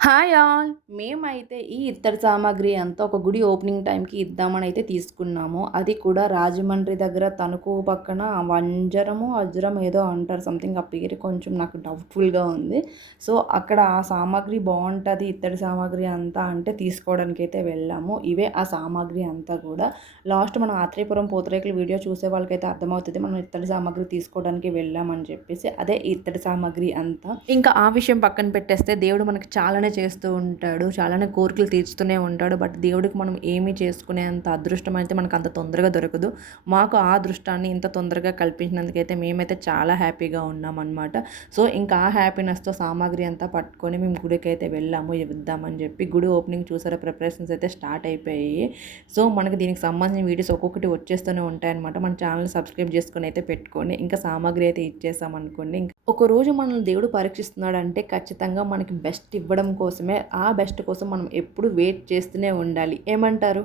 Hi all! మేమైతే ఈ ఇత్తడి సామాగ్రి అంతా ఒక గుడి ఓపెనింగ్ టైంకి ఇద్దామని అయితే తీసుకున్నాము. అది కూడా రాజమండ్రి దగ్గర తణుకు పక్కన వంజరమో, అజ్రం ఏదో అంటారు. సంథింగ్ ఆ పేరు కొంచెం నాకు డౌట్‌ఫుల్‌గా ఉంది. సో, అక్కడ ఆ సామాగ్రి బావుంటది. ఇత్తడి సామాగ్రి అంతా అంటే తీసుకోవడానికైతే వెళ్ళాము. ఇవే ఆ సామాగ్రి అంతా కూడా. లాస్ట్ మనం ఆత్రేయపురం పూతరేకుల వీడియో చూసే వాళ్ళకైతే అర్థమవుతది. మనం ఇత్తడి సామాగ్రి తీసుకోవడానికి వెళ్ళామని చెప్పేసి. అదే ఈ ఇత్తడి సామాగ్రి అంతా. ఇంకా ఆ విషయం పక్కన పెట్టేస్తే దేవుడు మనకి చాలానే చేస్తూ ఉంటాడు. చాలానే కోరికలు తీర్చుతూనే ఉంటాడు. బట్ దేవుడికి మనం ఏమి చేసుకునేంత అదృష్టం అయితే మనకు అంత తొందరగా దొరకదు. మాకు ఆ అదృష్టాన్ని ఇంత తొందరగా కల్పించినందుకైతే మేమైతే చాలా హ్యాపీగా ఉన్నామనమాట. సో, ఇంకా ఆ హ్యాపీనెస్‌తో సామాగ్రి అంతా పట్టుకొని మేము గుడికైతే వెళ్ళాము ఇద్దామని చెప్పి. గుడి ఓపెనింగ్ చూసారా ప్రిపరేషన్స్ అయితే స్టార్ట్ అయిపోయాయి. సో, మనకి దీనికి సంబంధించిన వీడియోస్ ఒక్కొక్కటి వచ్చేస్తూనే ఉంటాయన్నమాట. మన ఛానెల్‌ని సబ్స్క్రైబ్ చేసుకొని అయితే పెట్టుకోండి. ఇంకా సామాగ్రి అయితే ఇచ్చేసామనుకోండి. ఒకరోజు మనల్ని దేవుడు పరీక్షిస్తున్నాడంటే ఖచ్చితంగా మనకి బెస్ట్ ఇవ్వడం కోసమే, ఆ బెస్ట్ కోసం మనం ఎప్పుడు వెయిట్ చేస్తూనే ఉండాలి. ఏమంటారు?